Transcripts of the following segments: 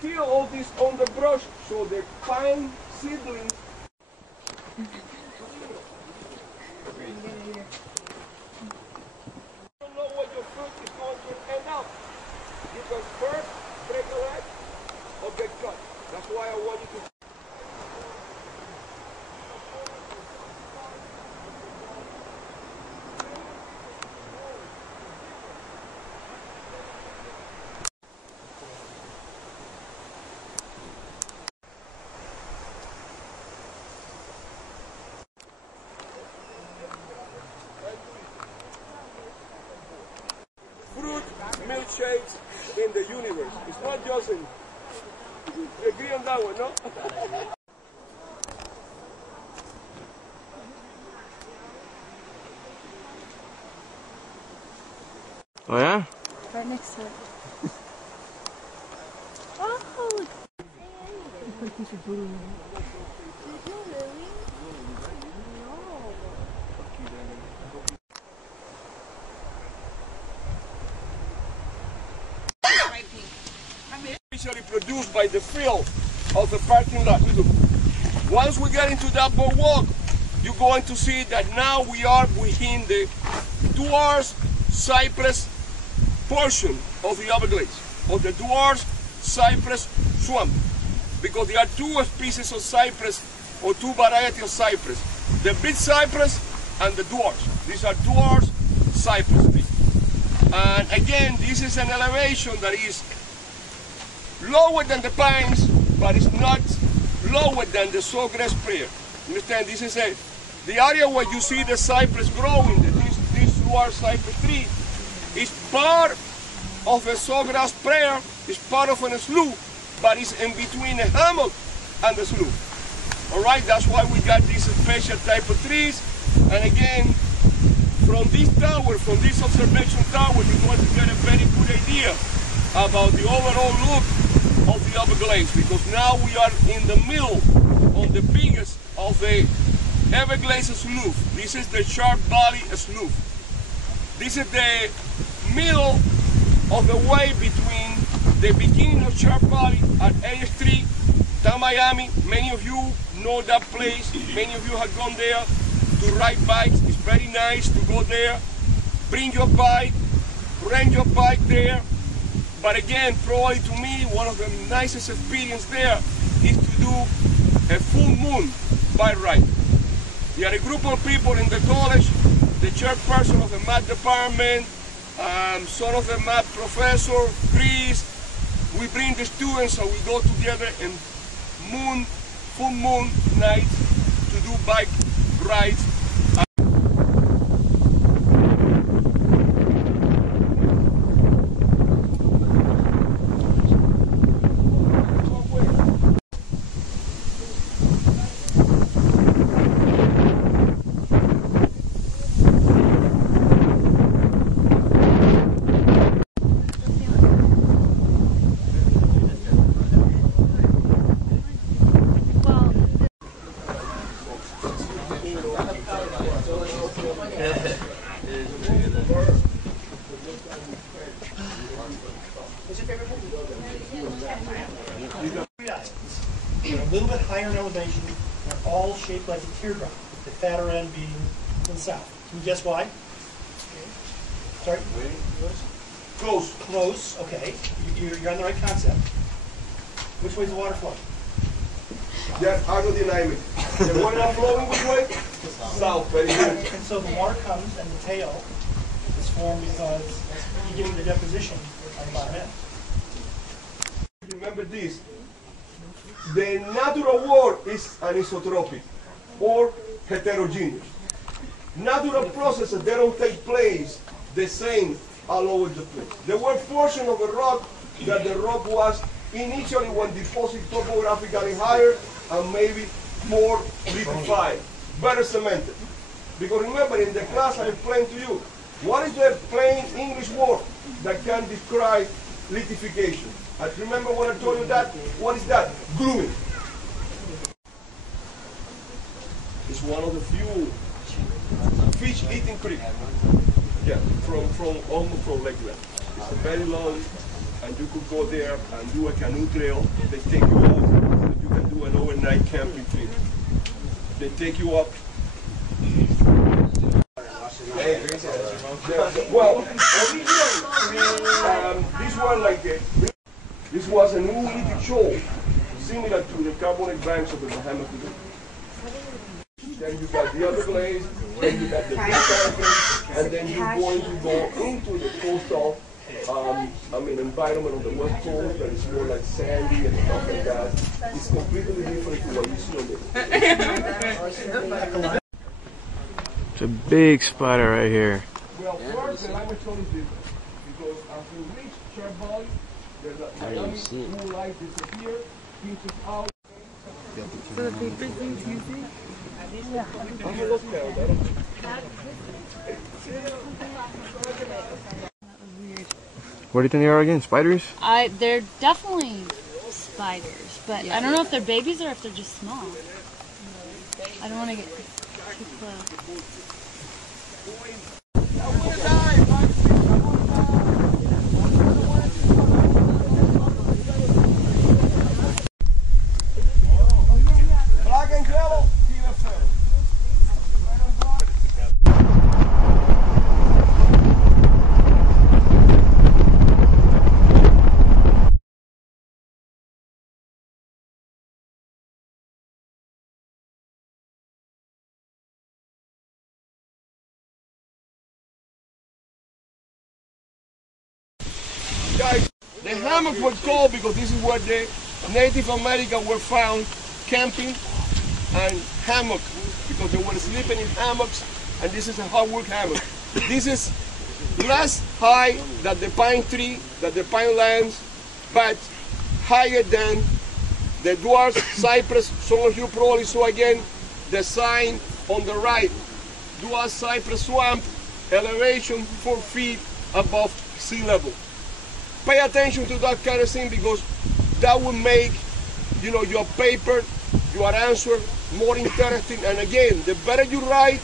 feel all this on the brush, so the pine seedlings. You don't know what your fruit is going to end up. You can first break a leg or get cut. That's why I want you to. Milkshakes in the universe. It's not just in. You agree on that one, no? Oh yeah? Right next to it. Oh! Usually produced by the fill of the parking lot. Once we get into that boardwalk, you're going to see that now we are within the dwarf cypress portion of the Everglades, of the dwarf cypress swamp, because there are two species of cypress, or two varieties of cypress: the big cypress and the dwarfs. These are dwarf cypress trees. And again, this is an elevation that is lower than the pines, but it's not lower than the sawgrass prayer. Understand? This is the area where you see the cypress growing. This dwarf cypress tree is part of a sawgrass prayer. It's part of a slough, but it's in between a hammock and the slough. All right, that's why we got these special type of trees. And again, from this tower, from this observation tower, you're going to get a very good idea about the overall look of the Everglades, because now we are in the middle of the biggest of the Everglades slough. This is the Sharp Valley slough. This is the middle of the way between the beginning of Sharp Valley at 8th Street, down Miami. Many of you know that place. Many of you have gone there to ride bikes. It's very nice to go there. Bring your bike, rent your bike there. But again, probably to me, one of the nicest experiences there is to do a full moon bike ride. We are a group of people in the college, the chairperson of the math department, some of the math professor, Chris. We bring the students and we go together and full moon night to do bike rides. They're a little bit higher in elevation. They're all shaped like a teardrop, the fatter end being to the south. Can you guess why? Sorry? Close. Close, okay. You're on the right concept. Which way is the water flowing? Yeah, aerodynamic. The water is flowing which way? South, very good. And so the water comes and the tail is formed because you're getting the deposition on the bottom end. Remember this. The natural world is anisotropic or heterogeneous. Natural processes, they don't take place the same all over the place. There were portions of a rock that the rock was initially when deposited topographically higher and maybe more liquefied, better cemented. Because remember, in the class I explained to you, what is the plain English word that can describe lithification? I remember when I told you that. What is that? Gluing. It's one of the few fish-eating creeks. Yeah, almost from Lake Grand. It's a very long and you could go there and do a canoe trail. They take you up, and you can do an overnight camping trip. They take you up. Well, this one like this was a Neolithic shoal, similar to the carbonate banks of the Bahamas today. Then you got the Everglades, then you got the big mountains, and then you're going to go into the coastal environment on the west coast that is more like sandy and stuff like that. It's completely different to what you see on there. It's a big spider right here. Well, first, the limestone is different because as you reach Cherbourg, the Miami blue light disappear, pinches out. So the paper thing's easy? Yeah. What do you think they are again? Spiders? They're definitely spiders, but I don't know if they're babies or if they're just small. I don't want to get too close. Black and yellow, guys, the hammocks were called because this is where the Native Americans were found camping and hammock because they were sleeping in hammocks, and this is a hardwood hammock. This is less high than the pine tree, than the pine lands, but higher than the dwarf cypress. Some of you probably saw again the sign on the right, dwarf cypress swamp, elevation 4 feet above sea level. Pay attention to that kind of thing because that will make, your paper, your answer more interesting. And again, the better you write,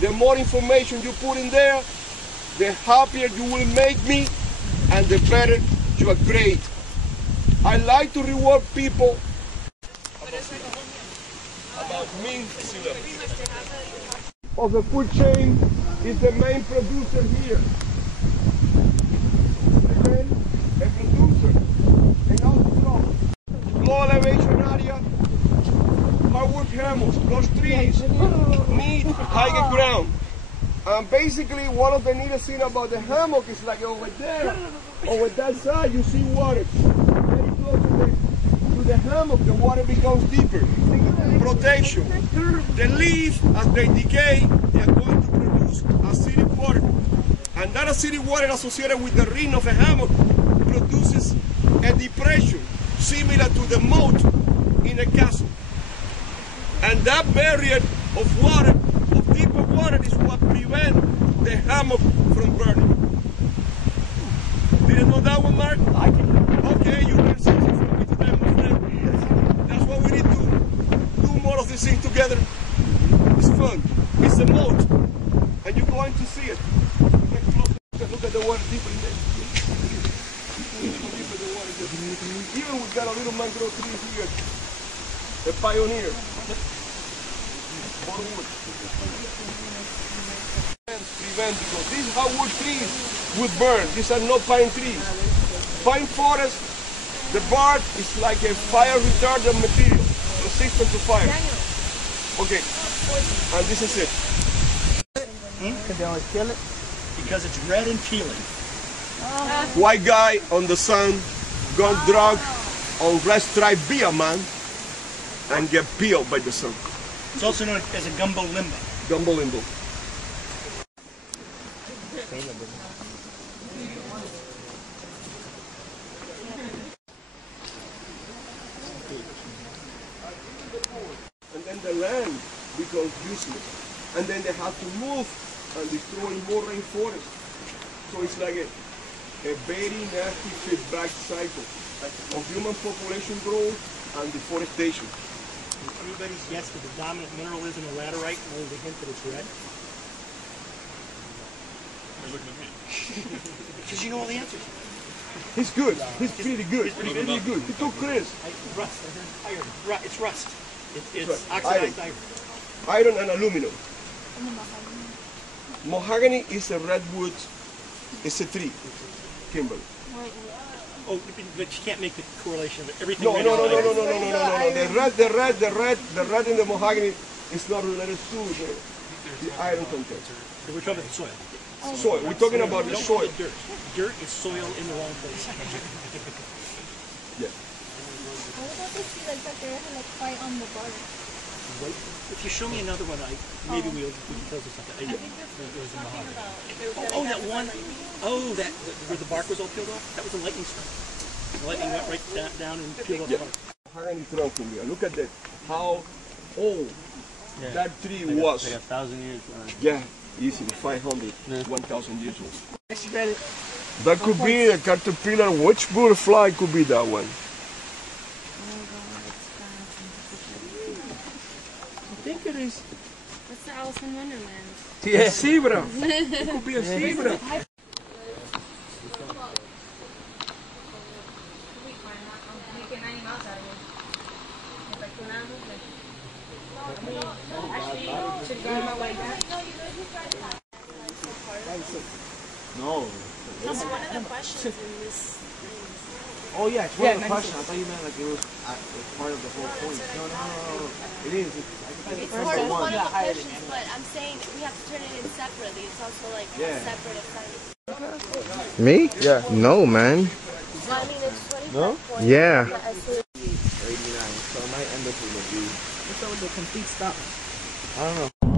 the more information you put in there, the happier you will make me, and the better your grade. I like to reward people about mean sea level. Of the food chain is the main producer here. A producer, and also low elevation area, hardwood hammocks, those trees need higher ground. And basically one of the neatest things about the hammock is like over there, over that side you see water. Very close to the hammock, the water becomes deeper. Protection. The leaves, as they decay, they are going to produce acidic water. And that acidic water associated with the ring of a hammock produces a depression similar to the moat in a castle. And that barrier of water, of deeper water, is what prevents the hammock from burning. Didn't know that one, Mark? I didn't. Okay, you learned something from me today, my friend. That's what we need to do more of these things together. It's fun. It's a moat, and you're going to see it. Look at the water deeper in there. Here we've got a little mangrove tree here, a pioneer. Prevent because these hardwood trees would burn. These are not pine trees. Pine forest, the bark is like a fire retardant material, resistant to fire. Okay, and this is it. Can they always kill it? Because it's red and peeling. White guy on the sun got drunk on red stripe beer, man, and get peeled by the sun. It's also known as a gumbo limbo. Gumbo limbo. And then the land becomes useless. And then they have to move and destroy more rainforest. So it's like a very nasty feedback cycle of human population growth and deforestation. Everybody's guessed that the dominant mineral is in the laterite, and only the hint that it's red. You're looking at me. Because you know all the answers. He's good. He's pretty good. He's pretty good. He took Chris. Rust. Iron. It's rust. It's oxidized iron. Iron and aluminum. Mahogany is a redwood. It's a tree. Kimberly. Oh, but you can't make the correlation of everything. No. The red in the mahogany is not related to the iron content. We're talking about the soil. Soil. We're talking about the soil. Dirt. Dirt is soil in the wrong place. Yeah. What about this tree like that there had like white on the bark? If you show me another one, maybe we can tell you something. That one. Oh, where the bark was all peeled off. That was a lightning strike. The lightning went right down and peeled off the bark. Mahogany trunk in here. Look at that. How old that tree was. Like 1,000 years. Yeah, easy. 500, 1,000 years old. That could be a caterpillar. Which butterfly could be that one? I think it is. That's the Alice in Wonderland. A zebra. It could be a zebra. No. That's one of the questions in this. Oh yeah, it's one of the questions. I thought you meant like it was part of the whole point. No. It is. It's part of one of the questions, but I'm saying we have to turn it in separately. It's also like a separate assignment. Me? Yeah. No, man. So I mean, it's 25 points. Yeah. 89. So it might end up with a B. What's up with the complete stop? I don't know.